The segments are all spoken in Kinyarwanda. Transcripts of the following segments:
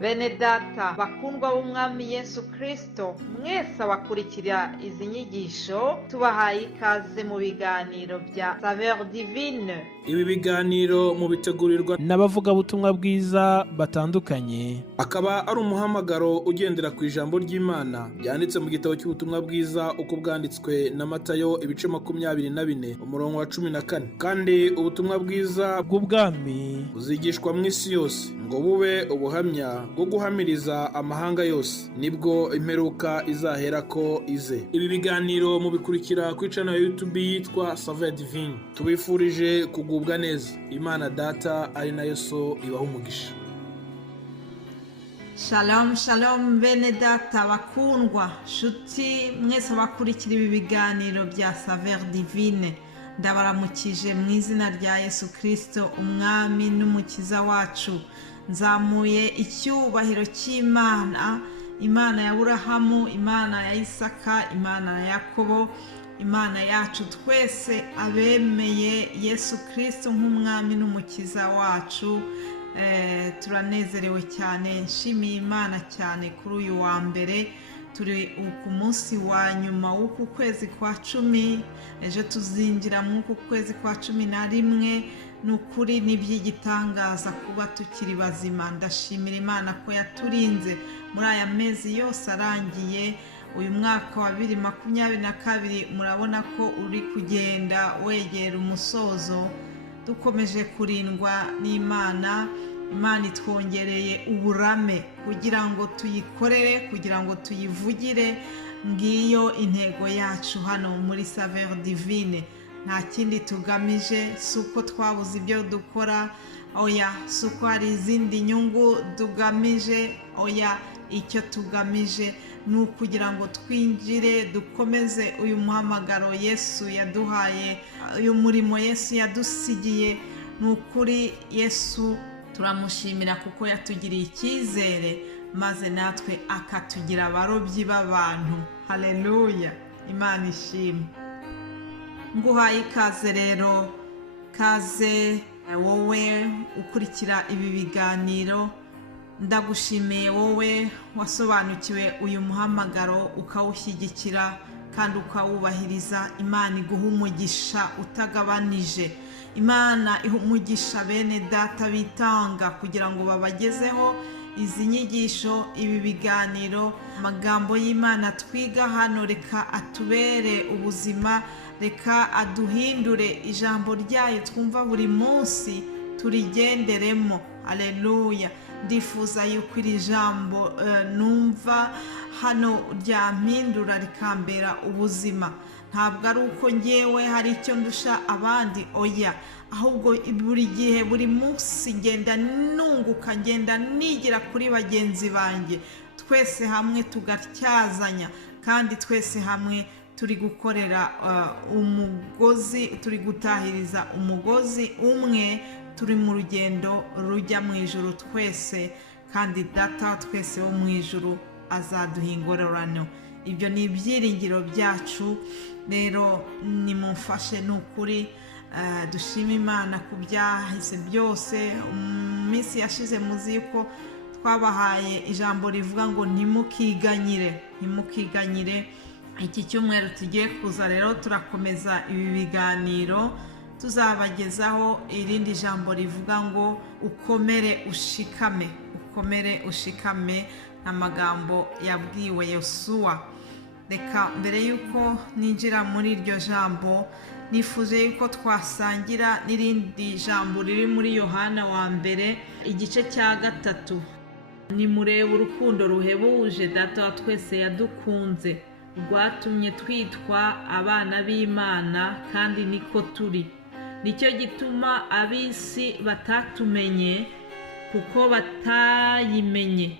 Bene data bakundwa b'umwami Yesu Kristo, mwese abakurikira izi nyigisho tubahaye ikaze mu biganiro bya Saveur Divine. Ibi biganiro mu bitegurirwa n'abavugabutumwa bwiza batandukanye, akaba ari umuhamagaro ugendera ku ijambo ry'Imana byanditse mu gitabo cy'ubutumwa bwiza uko bwanditswe na Matayo ibice 24 umurongo wa 14. Kandi ubutumwa bwiza bw'ubwami buzigishwa mu isi yose ngo bube ubuhamya bwo guhamiriza amahanga yose, nibwo imperuka izahera ko ize. Ibi biganiro mubikurikira ku channel ya YouTube yitwa Saveur Divine. Tubifurije kugubwa neza. Imana Data ari nayo so ibaha umugisha. Shalom shalom bene data bakundwa shuti mwese abakurikira ibi biganiro bya Saveur Divine, ndabaramukije mu izina rya Yesu Kristo umwami n'umukiza wacu. Nzamuye icyubahiro cy'Imana, Imana ya Aburahamu, Imana ya Isaka, Imana ya Yakobo, Imana yacu twese abemeye Yesu Kristo nk'umwami n'umukiza wacu. Turanezerewe cyane, nshimiye Imana cyane kuri uyu wa mbere. Turi ku munsi wa nyuma w'uku kwezi kwa 10, ejo tuzinjira mu ku kwezi kwa 11. Nukuri n'iby'igitangaza kuba tukiri bazima. Ndashimira Imana ko yaturinze muri aya mezi yose arangiye. Uyu mwaka wa 2022 murabona ko uri kugenda wegera umusozo, dukomeje kurindwa n'Imana. Imana itwongereye uburame kugira ngo tuyikorere, kugira ngo tuyivugire. Ngiyo intego yacu hano muri Saveur Divine. Nta kindi tugamije, suko twabuze ibyo dukora, oya, suko hari izindi nyungu tugamije, oya, icyo tugamije ni ukugira ngo twinjire, dukomeze uyu muhamagaro Yesu yaduhaye, uyu murimo Yesu yadusigiye. Ni ukuri Yesu turamushimira kuko yatugiriye icyizere maze natwe akatugira abarobyi b'abantu. Haleluya, Imana ishimwe. Nguhaye ikaze rero, kaze wowe ukurikira ibi biganiro. Ndagushimiye wowe wasobanukiwe uyu muhamagaro ukawushyigikira kandi ukawubahiriza. Imana iguha umugisha utagabanije. Imana iha umugisha bene data bitanga kugira ngo babagezeho izi nyigisho, ibi biganiro. Amagambo y'Imana twiga hano reka atubere ubuzima, reka aduhindure. Ijambo ryayo twumva buri munsi turigenderemo. Haleluya. Ndifuza yuko iri jambo numva hano ryampindura rikambera ubuzima. Ntabwo ari uko ngewe hari icyo ndusha abandi, oya, ahubwo buri gihe, buri munsi ngenda nunguka, ngenda nigira kuri bagenzi banjye. Twese hamwe tugatyazanya kandi twese hamwe turi gukorera umugozi, turi gutahiriza umugozi umwe. Turi mu rugendo rujya mu ijuru twese, kandi Data twese wo mu ijuru azaduha ingororano. Ibyo ni ibyiringiro byacu. Rero nimumfashe n'ukuri dushima Imana ku byahise byose. Minsi yashize muzi yuko twabahaye ijambo rivuga ngo ntimukiganyire, ntimukiganyire. Iki cyumweru tugiye kuza rero turakomeza ibi biganiro, tuzabagezaho irindi jambo rivuga ngo ukomere ushikame, ukomere ushikame. Amagambo yabwiwe Yosuwa. Reka mbere yuko ninjira muri iryo jambo, nifuje yuko twasangira n'irindi jambo riri muri Yohana wa mbere igice cya 3. Nimurebe urukundo ruhebuje Data wa twese yadukunze, rwatumye twitwa abana b'Imana, kandi niko turi. Nicyo gituma ab'isi batatumenye kuko batayimenye.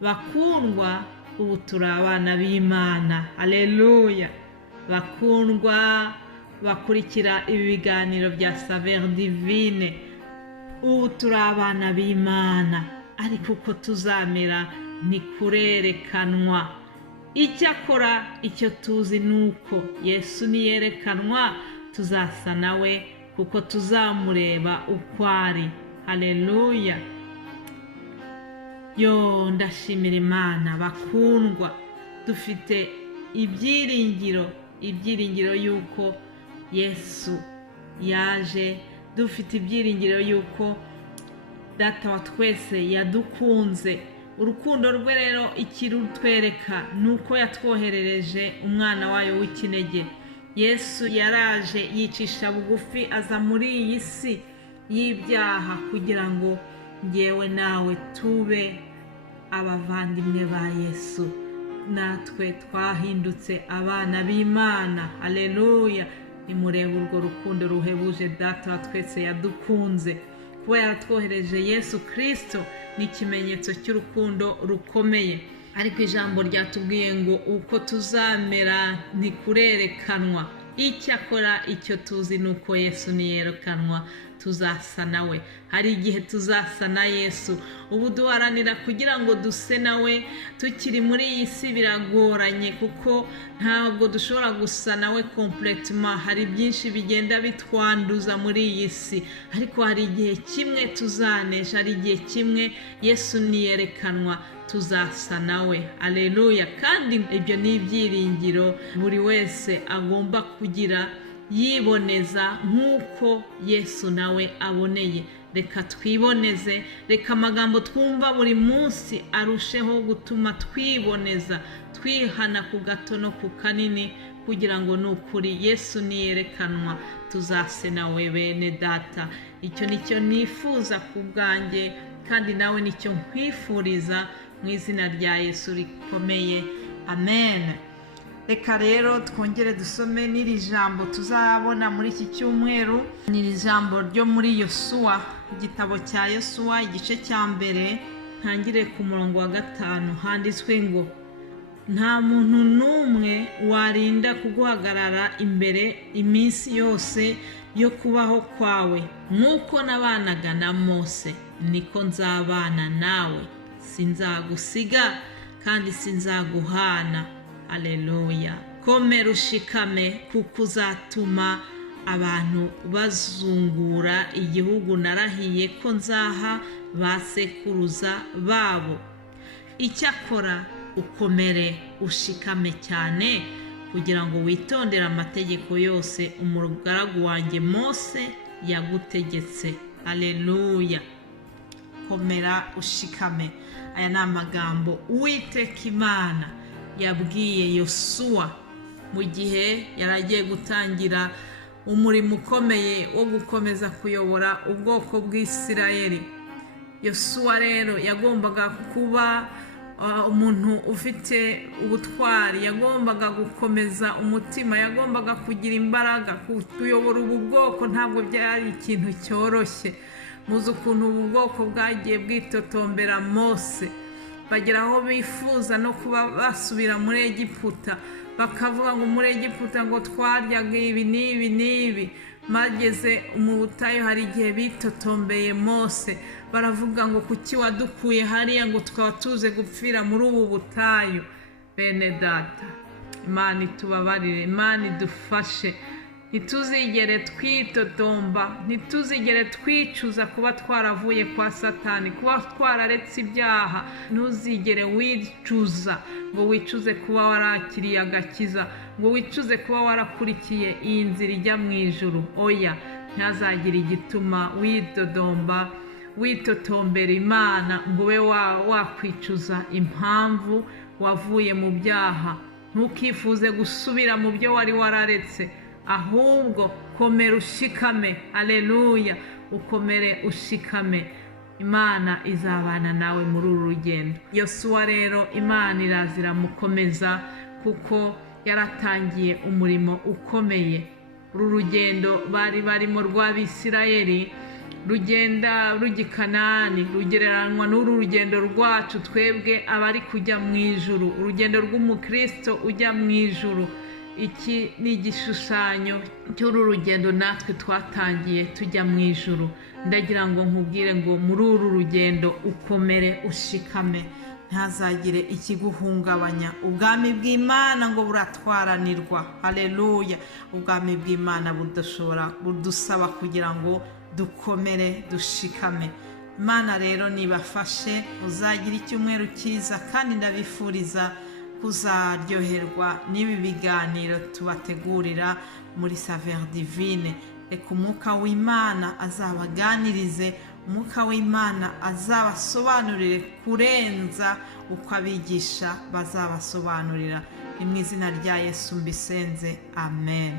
Bakundwa, ubu turi abana b'Imana. Haleluya. Bakundwa bakurikira ibi biganiro bya Saveur Divine, ubu turi abana b'Imana, ariko uko tuzamera ntikurerekanwa. Icyakora icyo tuzi nuko Yesu niyerekanwa tuzasa nawe, kuko tuzamureba uko ari. Haleluya. yo ndashimira Imana bakundwa, dufite ibyiringiro yuko Yesu yaje, dufite ibyiringiro yuko Data wa twese yadukunze. Urukundo rwe rero ikirutwereka nuko yatwoherereje umwana wayo w'ikinege. Yesu yaraje yicisha bugufi aza muri iyi si y'ibyaha kugira ngo njyewe nawe tube abavandimwe ba Yesu. Natwe twahindutse abana b'Imana. Haleluya! Nimurebe urwo rukundo ruhebuje Data wa twese yadukunze. Kuba yaratwohereje Yesu Kristo ni ikimenyetso cy'urukundo rukomeye. Ariko ijambo ryatubwiye ngo uko tuzamera ntikurerekanwa. Icyakora icyo tuzi nuko Yesu niyerekanwa tuzasa nawe. Hari igihe tuzasa na Yesu. Ubu duharanira kugira ngo duse nawe tukiri muri iyi si biragoranye, kuko ntabwo dushobora gusa nawe completement. Hari byinshi bigenda bitwanduza muri iyi si, ariko hari igihe kimwe tuzanesha, hari igihe kimwe Yesu niyerekanwa tuzasa nawe. Haleluya! Kandi ibyo ni ibyiringiro buri wese agomba kugira, yiboneza nk'uko Yesu nawe aboneye. Reka twiboneze, reka amagambo twumva buri munsi arusheho gutuma twiboneza, twihana ku gato no ku kanini, kugira ngo nukuri Yesu niyerekanwa tuzase nawe bene Data. Icyo nicyo nifuza ku bwanjye, kandi nawe nicyo nkwifuriza mu izina rya Yesu rikomeye. Amen. Reka rero twongere dusome n'iri jambo tuzabona muri iki cyumweru. Ni iri jambo ryo muri Yosuwa, igitabo cya Yosuwa igice cya mbere, ntangire ku murongo wa 5. Handitswe ngo, nta muntu n'umwe warinda kuguhagarara imbere iminsi yose yo kubaho kwawe. Nk'uko nabanaga na Mose niko nzabana nawe, sinzagusiga kandi sinzaguhana. Haleluya! Komera ushikame, kuko uzatuma abantu bazungura igihugu narahiye ko nzaha ba sekuruza babo. Icyakora ukomere ushikame cyane, kugira ngo witondere amategeko yose umugaragu wanjye Mose yagutegetse. Haleluya! Komera ushikame. Aya ni amagambo Uwiteka Imana yabwiye Yosuwa mu gihe yaragiye gutangira umurimo ukomeye wo gukomeza kuyobora ubwoko bw'Isirayeli. Yosuwa rero yagombaga kuba umuntu ufite ubutwari, yagombaga gukomeza umutima, yagombaga kugira imbaraga. Kuyobora ubu bwoko ntabwo byari ikintu cyoroshye. Muzi ukuntu ubu bwoko bwagiye bwitotombera Mose, bagera aho bifuza no kuba basubira muri Egiputa, bakavuga ngo muri Egiputa ngo twaryaga ibi n'ibi. Mageze mu butayu hari igihe bitotombeye Mose, baravuga ngo kuki wadukuye hariya ngo tukaba tuze gupfira muri ubu butayu. Bene Data, Imana itubabarire, Imana idufashe. Ntituzigere twitotomba, ntituzigere twicuza kuba twaravuye kwa Satani, kuba twararetse ibyaha. Ntuzigere wicuza ngo wicuze kuba warakiriye agakiza, ngo wicuze kuba warakurikiye iyi nzira ijya mu ijuru. Oya, ntazagire igituma widodomba, witotombera Imana ngo ube wakwicuza impamvu wavuye mu byaha. Ntukifuze gusubira mu byo wari wararetse, ahubwo komera ushikame. Haleluya! Ukomere ushikame. Imana izabana nawe muri uru rugendo. Yosuwa rero Imana irazira mukomeza, kuko yaratangiye umurimo ukomeye. Uru rugendo bari barimo rw'Abisirayeli rugenda rujya i Kanani, rugereranywa n'uru rugendo rwacu twebwe abari kujya mu ijuru, urugendo rw'umukristo ujya mu ijuru. Iki ni igishushanyo cy'uru rugendo natwe twatangiye tujya mu ijuru. Ndagira ngo nkubwire ngo muri uru rugendo ukomere ushikame, ntazagire ikiguhungabanya. Ubwami bw'Imana ngo buratwaranirwa. Haleluya! Ubwami bw'Imana budusaba kugira ngo dukomere dushikame. Imana rero nibafashe uzagira icyumweru cyiza, kandi ndabifuriza kuzaryoherwa n'ibi biganiro tubategurira muri Saveur Divine. Reka umwuka w'Imana azabaganirize, umwuka w'Imana azabasobanurire kurenza uko abigisha bazabasobanurira. Ni mu izina rya Yesu mbisenze, amen.